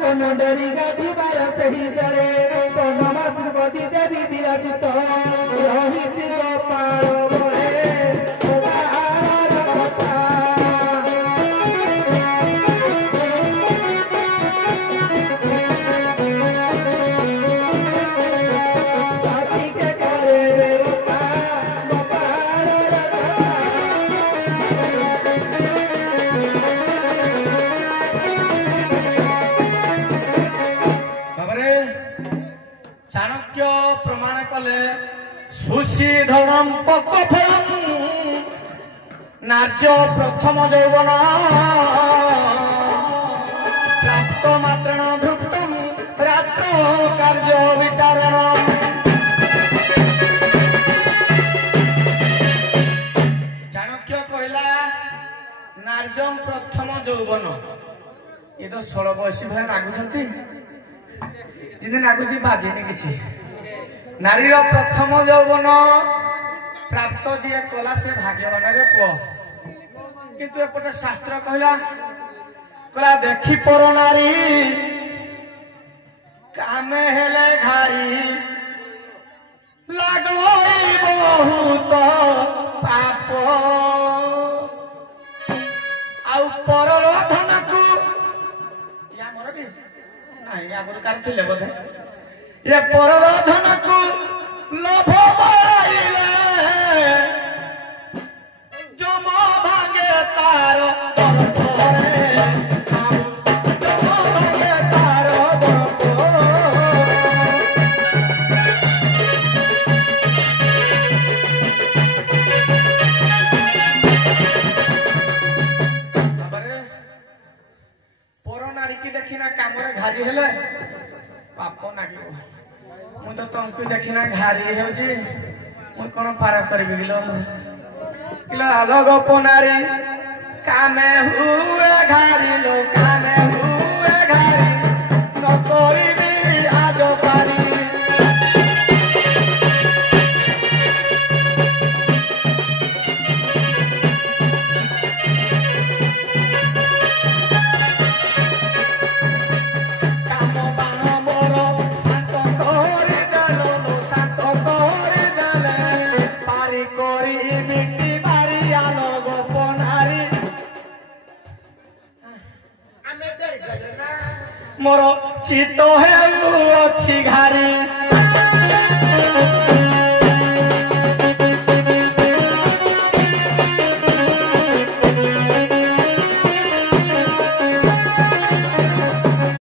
कोनो डरी गाधी बारा सही जड़े पनमा श्रीपति देवी विराजित रही गोपाल चाणक्य प्रमाण कले सुशीधनम पक्वफलम नार्य प्रथम यौवन प्राप्त मात्रेण धृप्तम रात्र कार्य विचारण चाणक्य कहला नार्यम प्रथम यौवन ये तो 16 बयसी भाई रागुचंती जिन नागुची बाजेनि किछि नारीर प्रथम यौवन प्राप्त जी कला से भाग्यवान रे पुओ किंतु एपटे शास्त्र कहला देखी पर नारी कामे हेले घारी लगई बहुत पाप आउ परर धन को या मोर की नहीं आगुरी कार थिले बोधे ये परर धन को लोभ मारिले जम भागे तार दरपरे जम भागे तार दरपरे पर नारी की देखिना कामरे घारी हेले पाप नागिब मु तो तुमको देखिना घारी हेउजी मु कोन पार करबी किलो किलो अलग पनारी कामे हुए घारी लो कामे हुए घारी न करिबी आज पारी मोर चित्त है अच्छी घारी